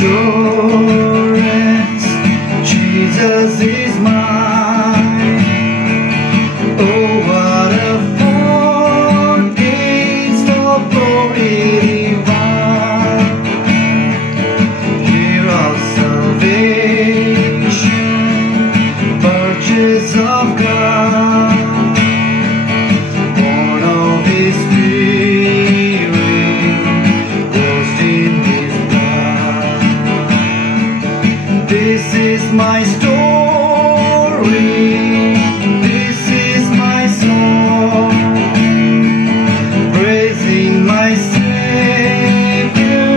assurance, Jesus is mine. Oh, what a foretaste of glory divine. Year of salvation, purchase of God, born of His Spirit, washed in His blood. This is my story, this is my song, praising my Savior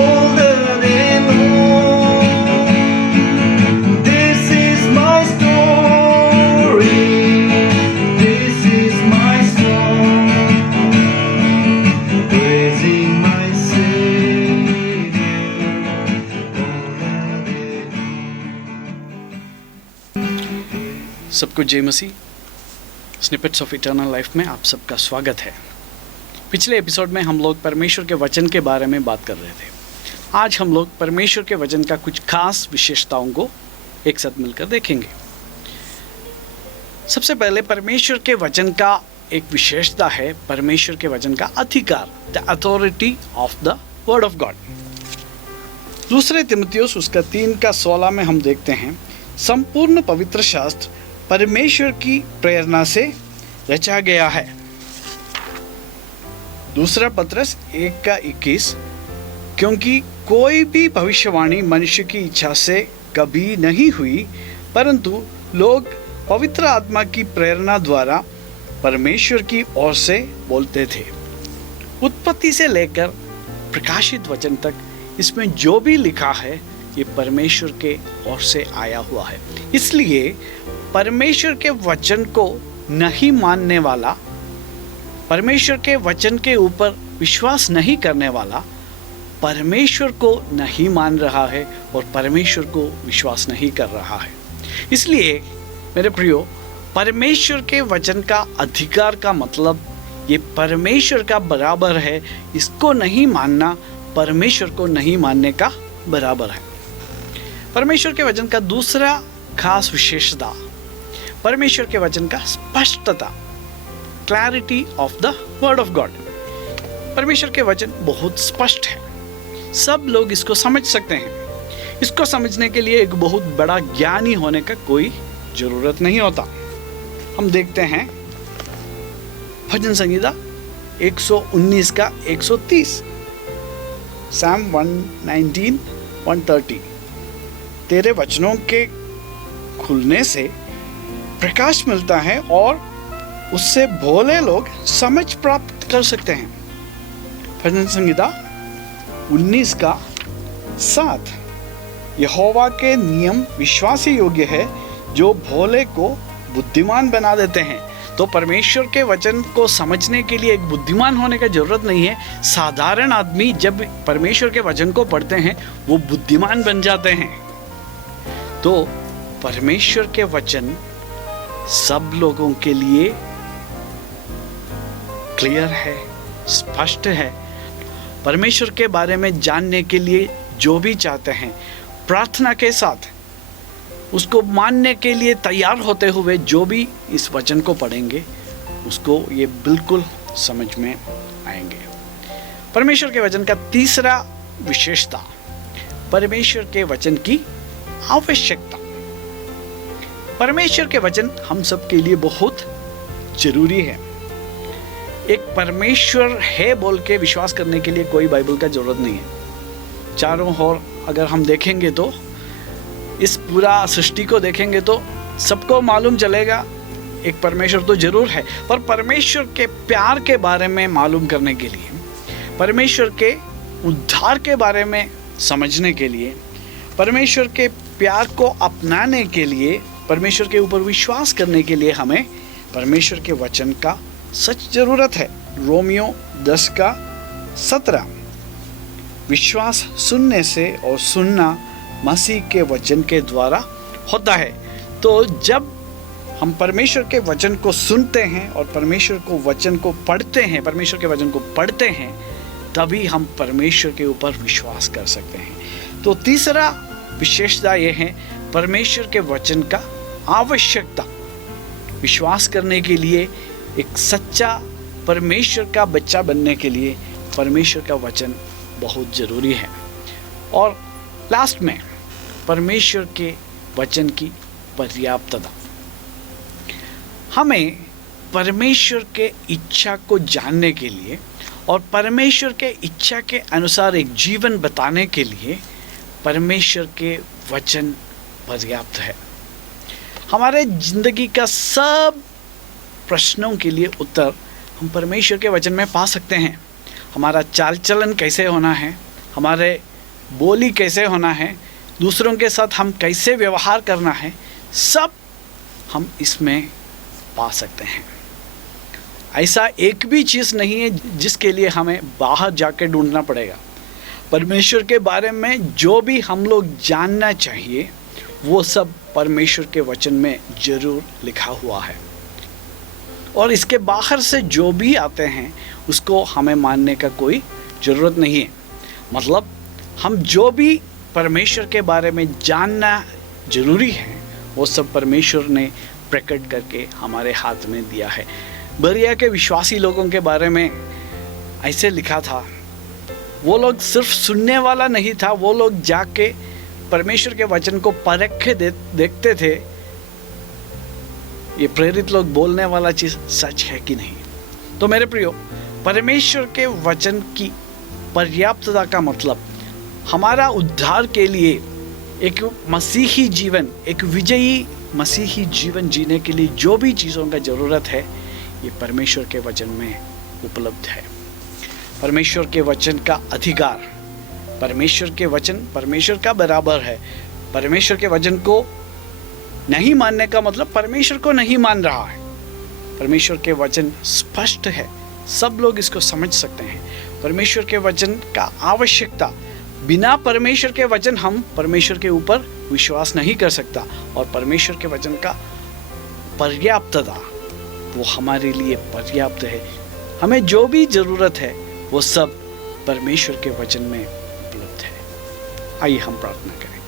all the day long. This is my story, this is my song, praising my Savior all the day long. सबको जय मसीह। Snippets of eternal life में आप सबका स्वागत है। पिछले episode में हम लोग परमेश्वर के वचन के बारे में बात कर रहे थे। आज हम लोग परमेश्वर के वचन का कुछ खास विशेषताओं को एक साथ मिलकर देखेंगे। सबसे पहले परमेश्वर के वचन का एक विशेषता है परमेश्वर के वचन का अधिकार, the authority of the word of God. दूसरे तिमुथियुस उसका 3:16 में हम देखते हैं, संपूर्ण पवित्र शास्त्र परमेश्वर की प्रेरणा से रचा गया है। दूसरा पत्रस 1:21, क्योंकि कोई भी भविष्यवाणी मनुष्य की इच्छा से कभी नहीं हुई, परंतु लोग पवित्र आत्मा की प्रेरणा द्वारा परमेश्वर की ओर से बोलते थे। उत्पत्ति से लेकर प्रकाशित वचन तक इसमें जो भी लिखा है ये परमेश्वर के ओर से आया हुआ है। इसलिए परमेश्वर के वचन को नहीं मानने वाला, परमेश्वर के वचन के ऊपर विश्वास नहीं करने वाला परमेश्वर को नहीं मान रहा है और परमेश्वर को विश्वास नहीं कर रहा है। इसलिए मेरे प्रियो, परमेश्वर के वचन का अधिकार का मतलब ये परमेश्वर का बराबर है। इसको नहीं मानना परमेश्वर को नहीं मानने का बराबर है। परमेश्वर के वचन का दूसरा खास विशेषता, परमेश्वर के वचन का स्पष्टता, clarity of the word of God. परमेश्वर के वचन बहुत स्पष्ट है, सब लोग इसको समझ सकते हैं। इसको समझने के लिए एक बहुत बड़ा ज्ञानी होने का कोई जरूरत नहीं होता। हम देखते हैं भजन संहिता 119 का 130, Psalm 119:130, तेरे वचनों के खुलने से प्रकाश मिलता है और उससे भोले लोग समझ प्राप्त कर सकते हैं। भजन संहिता 19 का 7, यहोवा के नियम विश्वासी योग्य है, जो भोले को बुद्धिमान बना देते हैं। तो परमेश्वर के वचन को समझने के लिए एक बुद्धिमान होने का जरूरत नहीं है। साधारण आदमी जब परमेश्वर के वचन को पढ़ते हैं वो बुद्धिमान बन जाते हैं। तो परमेश्वर के वचन सब लोगों के लिए क्लियर है, स्पष्ट है। परमेश्वर के बारे में जानने के लिए जो भी चाहते हैं, प्रार्थना के साथ उसको मानने के लिए तैयार होते हुए जो भी इस वचन को पढ़ेंगे उसको ये बिल्कुल समझ में आएंगे। परमेश्वर के वचन का तीसरा विशेषता, परमेश्वर के वचन की आवश्यकता। परमेश्वर के वचन हम सब के लिए बहुत जरूरी है। एक परमेश्वर है बोल के विश्वास करने के लिए कोई बाइबल का जरूरत नहीं है। चारों ओर अगर हम देखेंगे तो, इस पूरा सृष्टि को देखेंगे तो सबको मालूम चलेगा एक परमेश्वर तो जरूर है। पर परमेश्वर के प्यार के बारे में मालूम करने के लिए, परमेश्वर के उद्धार के बारे में समझने के लिए, परमेश्वर के प्यार को अपनाने के लिए, परमेश्वर के ऊपर विश्वास करने के लिए हमें परमेश्वर के वचन का सच जरूरत है। रोमियो 10 का 17, विश्वास सुनने से और सुनना मसीह के वचन के द्वारा होता है। तो जब हम परमेश्वर के वचन को सुनते हैं और परमेश्वर को वचन को पढ़ते हैं, परमेश्वर के वचन को पढ़ते हैं, तभी हम परमेश्वर के ऊपर विश्वास कर सकते हैं। तो तीसरा विशेषता यह है परमेश्वर के वचन का आवश्यकता। विश्वास करने के लिए, एक सच्चा परमेश्वर का बच्चा बनने के लिए परमेश्वर का वचन बहुत ज़रूरी है। और लास्ट में परमेश्वर के वचन की पर्याप्तता। हमें परमेश्वर के इच्छा को जानने के लिए और परमेश्वर के इच्छा के अनुसार एक जीवन बताने के लिए परमेश्वर के वचन पर्याप्त है। हमारे ज़िंदगी का सब प्रश्नों के लिए उत्तर हम परमेश्वर के वचन में पा सकते हैं। हमारा चाल चलन कैसे होना है, हमारे बोली कैसे होना है, दूसरों के साथ हम कैसे व्यवहार करना है, सब हम इसमें पा सकते हैं। ऐसा एक भी चीज़ नहीं है जिसके लिए हमें बाहर जाके ढूंढना पड़ेगा। परमेश्वर के बारे में जो भी हम लोग जानना चाहिए वो सब परमेश्वर के वचन में ज़रूर लिखा हुआ है। और इसके बाहर से जो भी आते हैं उसको हमें मानने का कोई ज़रूरत नहीं है। मतलब हम जो भी परमेश्वर के बारे में जानना ज़रूरी है वो सब परमेश्वर ने प्रकट करके हमारे हाथ में दिया है। बरिया के विश्वासी लोगों के बारे में ऐसे लिखा था, वो लोग सिर्फ सुनने वाला नहीं था, वो लोग जाके परमेश्वर के वचन को परख के देखते थे ये प्रेरित लोग बोलने वाला चीज़ सच है कि नहीं। तो मेरे प्रियो, परमेश्वर के वचन की पर्याप्तता का मतलब हमारा उद्धार के लिए एक मसीही जीवन, एक विजयी मसीही जीवन जीने के लिए जो भी चीज़ों का ज़रूरत है ये परमेश्वर के वचन में उपलब्ध है। परमेश्वर के वचन का अधिकार, परमेश्वर के वचन परमेश्वर का बराबर है। परमेश्वर के वचन को नहीं मानने का मतलब परमेश्वर को नहीं मान रहा है। परमेश्वर के वचन स्पष्ट है, सब लोग इसको समझ सकते हैं। परमेश्वर के वचन का आवश्यकता, बिना परमेश्वर के वचन हम परमेश्वर के ऊपर विश्वास नहीं कर सकता। और परमेश्वर के वचन का पर्याप्तता, वो हमारे लिए पर्याप्त है। हमें जो भी ज़रूरत है वो सब परमेश्वर के वचन में उपलब्ध है। आइए हम प्रार्थना करें।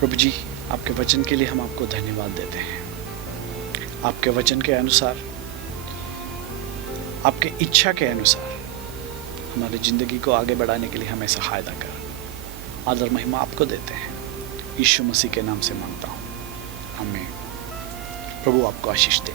प्रभु जी, आपके वचन के लिए हम आपको धन्यवाद देते हैं। आपके वचन के अनुसार, आपके इच्छा के अनुसार हमारी ज़िंदगी को आगे बढ़ाने के लिए हमें सहायता कर। आदर महिमा आपको देते हैं, यीशु मसीह के नाम से मांगता हूँ, आमीन। प्रभु आपको आशीष दे।